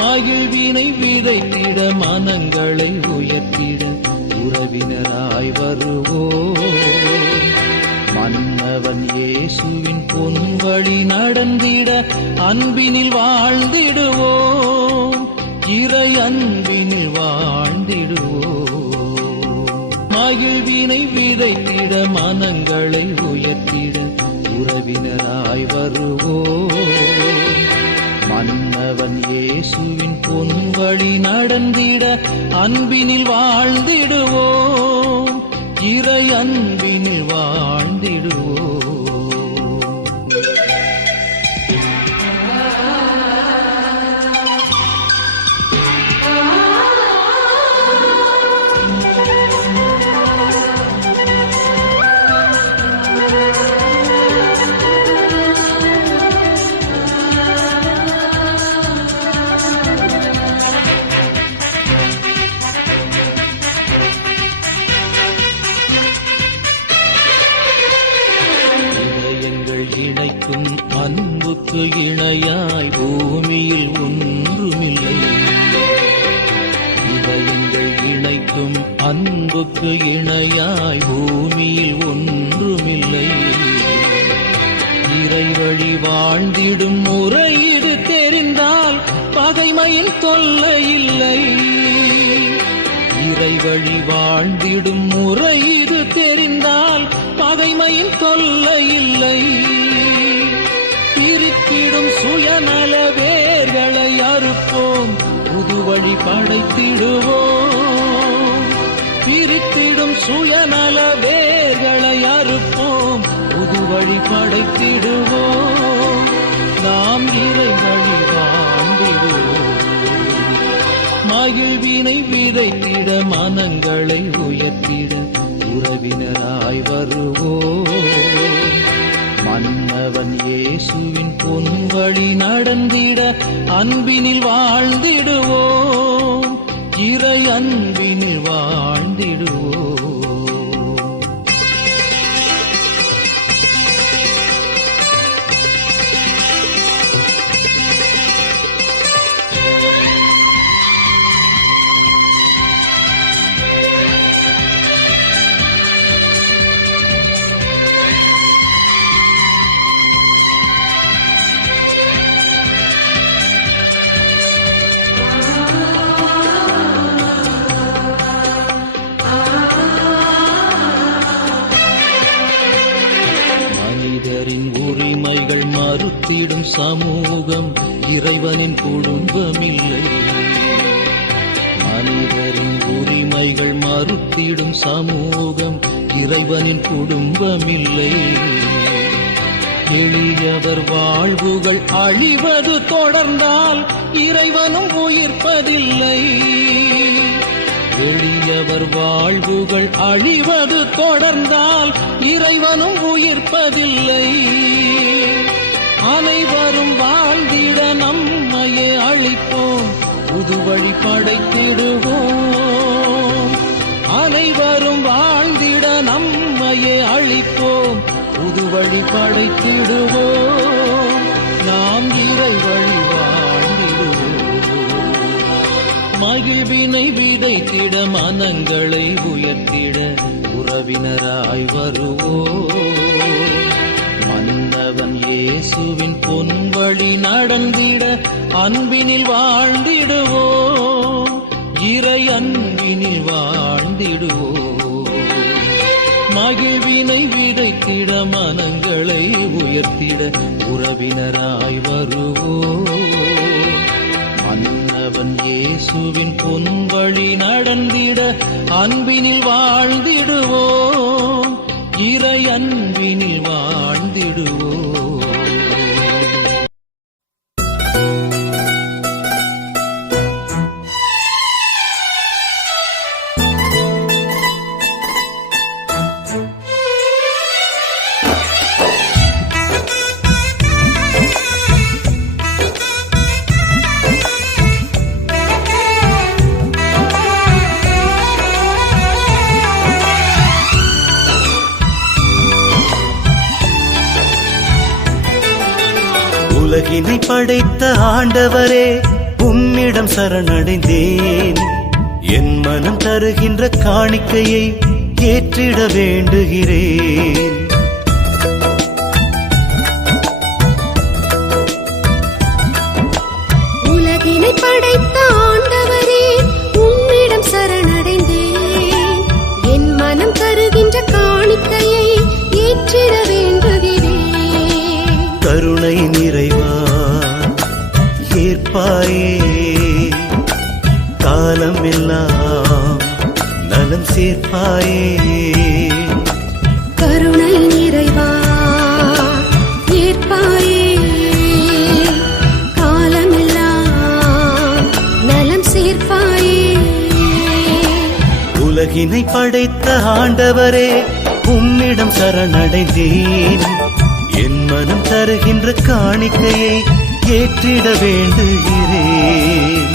மகிழ்வினை விதைத்திட மனங்களை உயர்த்திட உறவினராய் வருவோம். மன்னவன் இயேசுவின் பொன்வழி நடந்திட அன்பினில் வாழ்ந்திடுவோம். இறை அன்பினில் வாழ்ந்திடுவோம். மகிழ்வினை விதைத்திட மனங்களை உயர்த்திட உறவினராய் வருவோம். மன்னவன் இயேசுவின் பொன்வழி நடந்திட அன்பினில் வாழ்ந்திடுவோம். இறை அன்பினில் வாழ்ந்திடுவோம். இணைக்கும் அன்புக்கு இணையாய் பூமியில் ஒன்றுமில்லை. இதயங்கள் இணைக்கும் அன்புக்கு இணையாய் பூமியில் ஒன்றுமில்லை. இறை வழி வாழ்ந்திடும் முறையீடு தெரிந்தால் பகைமையின் தொல்லை இல்லை. இறை வழி வாழ்ந்திடும் முறையீடு தெரிந்தால் பகைமையின் தொல்லை இல்லை. பிரித்திடும் சுயநல வேர்களை அறுப்போம், புது வழி படைத்திடுவோம். பிரித்திடும் சுயநல வேர்களை அறுப்போம், புது வழி படைத்திடுவோம். நாம் இறை வழி வாழ்ந்திடுவோம். மகிழ்வினை விதைத்திட மனங்களை உயர்த்திட உறவினராய் வருவோம். மன்னவன் இயேசுவின் பொன்வழி நடந்திட அன்பினில் வாழ்ந்திடுவோம். இறை அன்பினில் வாழ்ந்திடுவோம். மனிதரின் உரிமைகள் மறுத்திடும் சமூகம் இறைவனின் குடும்பமில்லை. மனிதரின் உரிமைகள் மறுத்திடும் சமூகம் இறைவனின் குடும்பமில்லை. எளியவர் வாழ்வுகள் அழிவது தொடர்ந்தால் இறைவனும் உயிர்ப்பதில்லை. எளியவர் வாழ்வுகள் அழிவது தொடர்ந்தால் இறைவனும் உயிர்ப்பதில்லை. அனைவரும் வாழ்ந்திட நம்மையே அழிப்போம், புது வழி படைத்திடுவோம். அனைவரும் வாழ்ந்திட நம்மையே அழிப்போம், புது வழி படைத்திடுவோம். நாம் இறை வழி வாழ்ந்திடுவோம். மகிழ்வினை விதைத்திட மனங்களை உயர்த்திட உறவினராய் வருவோம். மன்னவன் இயேசுவின் பொன்வழி நடந்திட அன்பினில் வாழ்ந்திடுவோம். இறை அன்பினில் வாழ்ந்திடுவோம். மகிழ்வினை விதைத்திட மனங்களை உயர்த்திட உறவினராய் வருவோம். மன்னவன் இயேசுவின் பொன்வழி நடந்திட அன்பினில் வாழ்ந்திடுவோம், இறை அன்பினில் வாழ்ந்திடுவோம். உலகினை படைத்த ஆண்டவரே, உம்மிடம் சரணடைந்தேன். என் மனம் தருகின்ற காணிக்கையை ஏற்றிட வேண்டுகிறேன். உலகினை படைத்த ஆண்டவரே, உம்மிடம் சரணடைந்தேன். என் மனம் தருகின்ற காணிக்கையை ஏற்றிட வேண்டுகிறேன். கருணை நிறைவா ஏற்பாயே, காலம் எல்லாம் நலம் சேர்ப்பாயே. கருணை நிறைவா ஏற்பாயே, காலமெல்லாம் நலம் சேர்ப்பாயே. உலகினை படைத்த ஆண்டவரே, உம்மிடம் சரணடைந்தேன். என் மனம் தருகின்ற காணிக்கையை ஏற்றிட வேண்டுகிறேன்.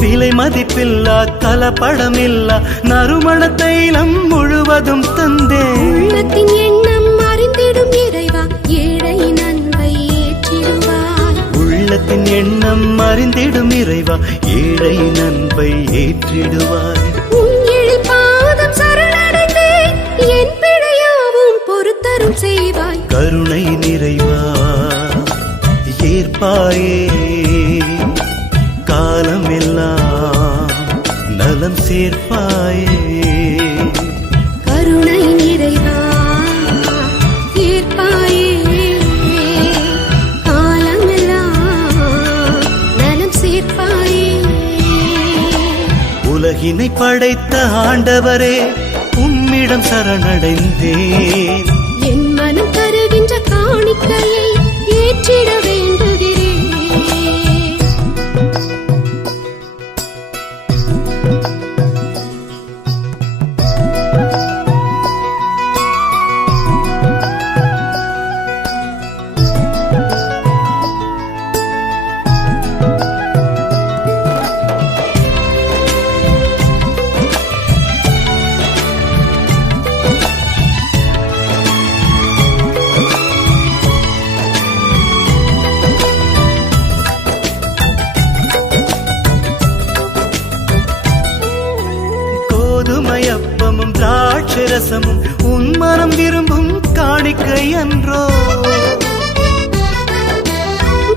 விலை மதிப்பில்லா கலப்படமில்லா நறுமண தைலம் முழுவதும் தந்தே. உள்ளத்தின் எண்ணம் அறிந்திடும் இறைவா, ஏழையின் அன்பை ஏற்றிடுவாய். உள்ளத்தின் எண்ணம் அறிந்திடும் இறைவா, ஏழையின் அன்பை ஏற்றிடுவாய். உன் எழில் பாதம் சரணடைந்தேன், என் பிழையாவும் பொறுத்தரும் செய்வாய். கருணை நிறைவா ஏற்பாயே, காலம் எல்லாம் நலம் சேர்ப்பாயே. கருணை நிறைவா ஏற்பாயே, காலமெல்லாம் நலம் சேர்ப்பாயே. உலகினை படைத்த ஆண்டவரே, உம்மிடம் சரணடைந்தேன். என் மனம் தருகின்ற காணிக்கையை ஏற்றிட வேண்டுகிறேன். கோதுமையப்பமும் திராட்சரசமும் உன் மனம் விரும்பும் காணிக்கை அன்றோ.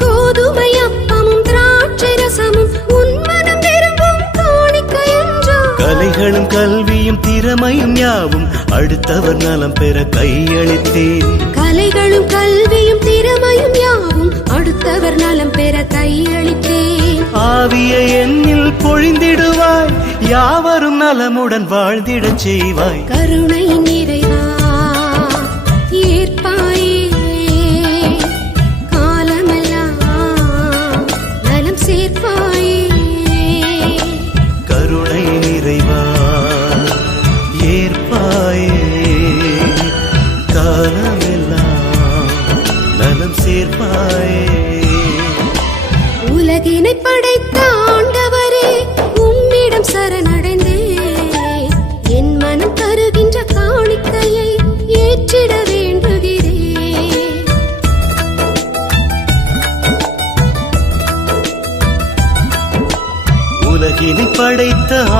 கோதுமையப்பமும் திராட்சரசமும் உன் மனம் விரும்பும் காணிக்கை அன்றோ. கலைகளும் கல்வியும் திறமையும் யாவும் அடுத்தவர் நலம் பெற கையளித்தேன். கலைகளும் கல்வியும் திறமையும் யாவும் அடுத்தவர் நலம் பெற கையளித்தேன். ஆவியை என்னில் பொழிந்திடுவாய், யாவரும் நலமுடன் வாழ்ந்திடச் செய்வாய். கருணை நிறைவா ஏற்பாயே, காலமெல்லாம் நலம் சேர்ப்பாயே. கருணை நிறைவா ஏற்பாயே, காலமெல்லாம் நலம் சேர்ப்பாயே. உலகினை படைத்த ஆண்டவரே, உம்மிடம் சரணடைந்தேன்.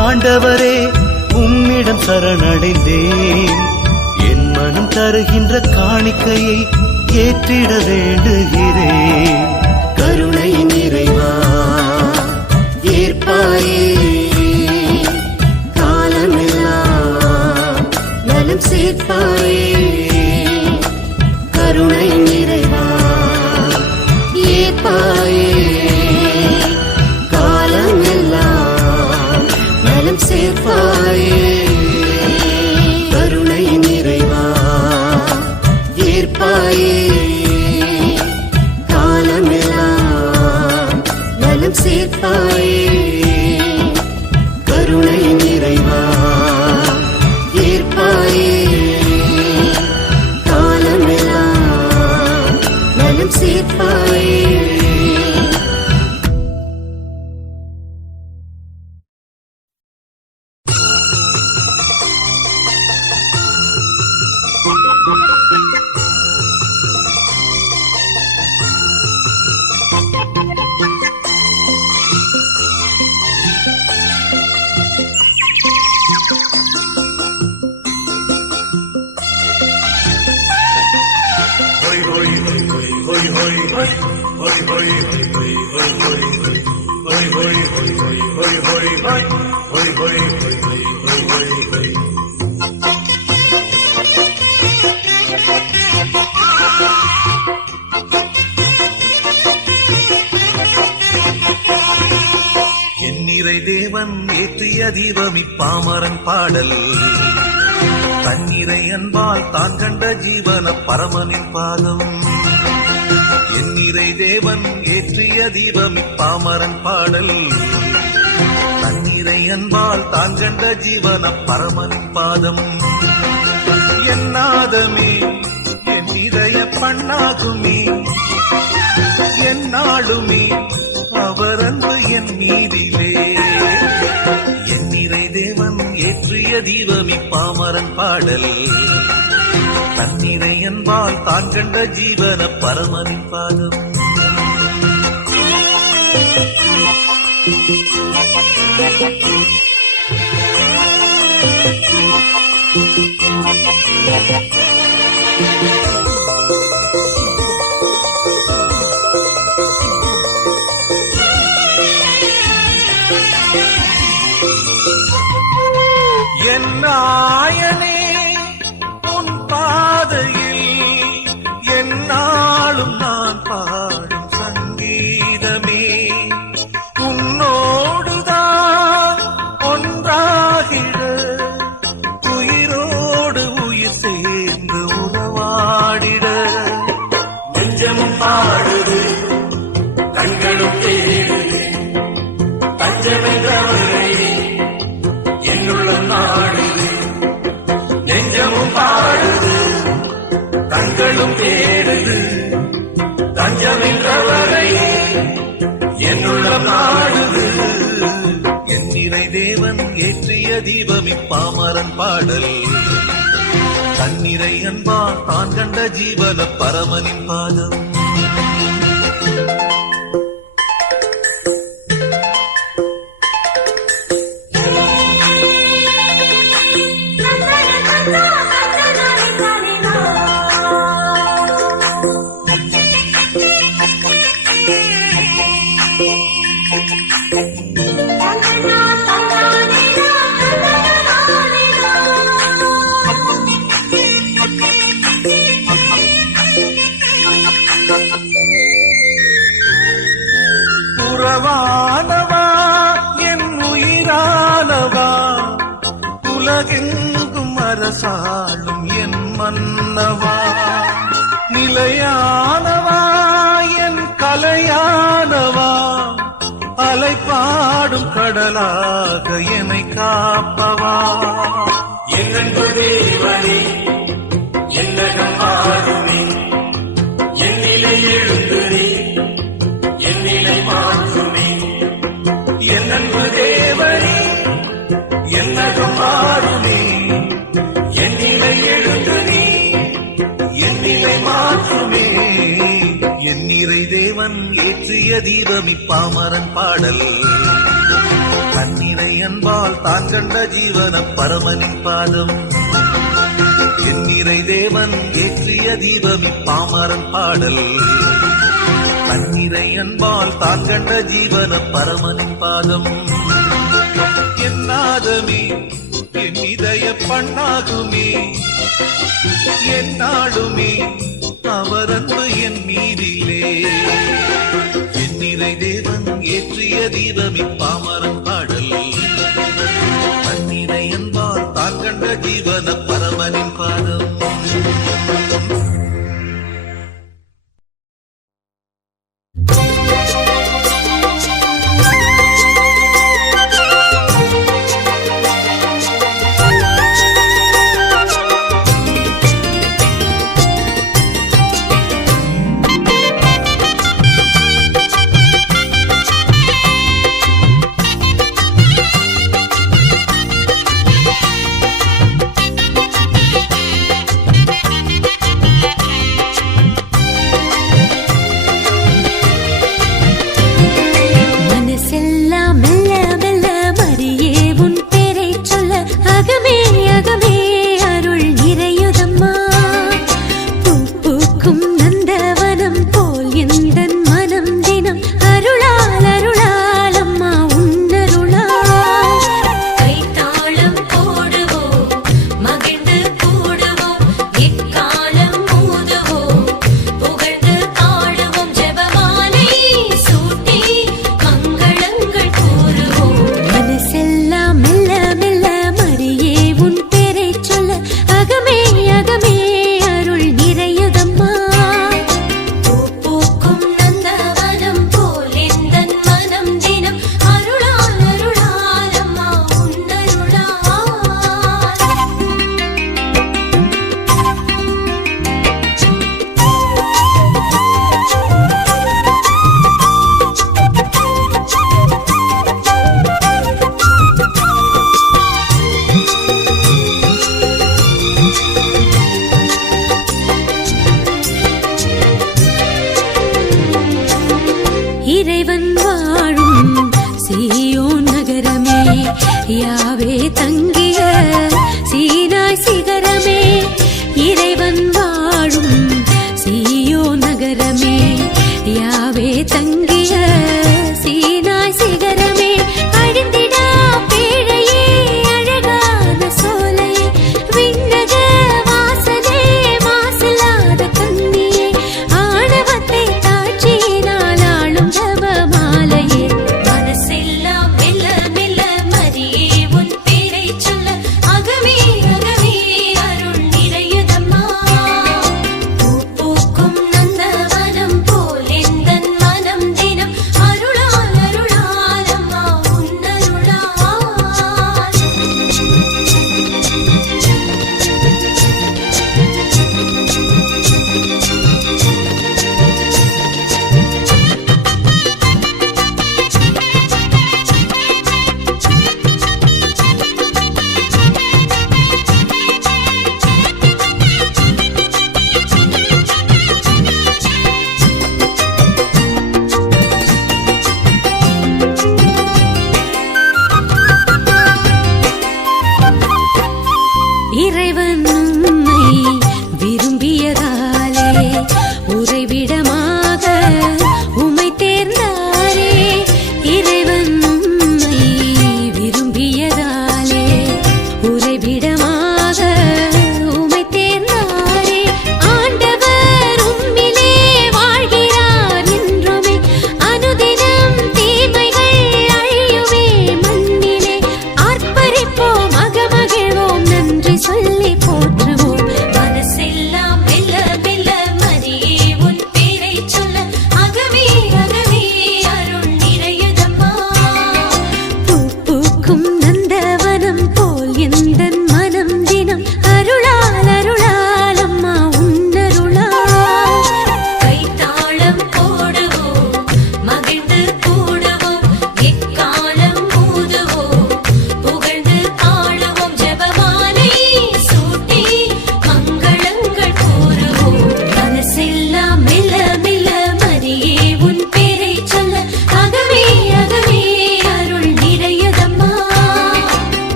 ஆண்டவரே உம்மிடம் சரணடைந்தேன். என் மனம் தருகின்ற காணிக்கையை ஏற்றிட வேண்டுகிறேன். கருணை நிறைவா ஏற்பாயே, காலமெல்லாம் நலம் சேர்ப்பாயே. கருணை நிறைவா ஏற்பாயே, காலமெல்லாம் நலம் சேர்ப்பாயே. கருணை நிறைவா ஏற்பாயே, காலமெல்லாம் நலம் சேர்ப்பாயே. கருணை நிறைவா ஏற்பாயே, காலமெல்லாம் நலம் சேர்ப்பாயே. என்னிறை தேவன் ஏற்றிய தீபம் இப்பாமரன் பாடல். தன்னிறை அன்பால் தான் கண்ட ஜீவன பரமனின் பாதம். என்னிறை தேவன் ஏற்றிய தீபம் இப்பாமரன் பாடல். தன்னிறை அன்பால் தான் கண்ட ஜீவன பரமனின் பாதம். என் நாதமே என் இதய பண்ணாகுமே, என் நாளுமே அவர் அன்பு என் மீதிலே. என் நிறை தேவன் ஏற்றிய தீபம் இப்பாமரன் பாடல். தன்னிறை அன்பால் தான் கண்ட ஜீவன பரமனின் பாதம். என் நாயனே உன் பாதையில் என்னாலும் நான் பாடும் சங்கீதமே. உன்னோடுதான் ஒன்றாகிட உயிரோடு உயிர் சேர்ந்து உறவாடிட. நெஞ்சமும் பாடுது கண்களும் தேடுது பஞ்சமென்றவரை என்னுள்ள நாடுது. நெஞ்சமும் பாடுது கண்களும் தேடுது தஞ்சமென்றவரை என்னுள்ள நாடுது. என் நிறை தேவன் ஏற்றிய தீபம் இப்பாமரன் பாடல். தன்னிறை அன்பா தான் கண்ட ஜீவன பரமனின் பாதம். உறவானவா என் உயிரானவா, உலகெங்கும் அரசாளும் என் மன்னவா. நிலையானவா என் கலையானவா, அலைப்பாடும் கடலாக என்னை காப்பவா. என்னன்பு தேவனே என்னகம் ஆடுமே, என் நிலை எழுந்துரே என் நிலை மாற்றுமே. என்னன்பு தேவனே என்னகம் ஆடுமே, என் நிலை எழுந்துரே என் நிலை மாற்றுமே. என் நிறை தேவன் ஏற்றிய தீபம் இப்பாமரன் பாடல். தன்னிறை அன்பால் தான் கண்ட ஜீவன பரமனின் பாதம் எண்ணிறை தேவன் ஏற்றிய தீபம் இப்பாமரன் பாடல் தன்னிறை அன்பால் தான் கண்ட ஜீவன பரமனின் பாதம் என் நாதமே என் இதய பண்ணாகுமே என் நாடுமே அவர் அன்பு என் மீதிலே எண்ணிறை தேவன் ஏற்றிய தீபம் இப்பாமரன் பாடல் தன்னிறை அன்பால் தான் கண்ட ஜீவன பரமனின் பாதம்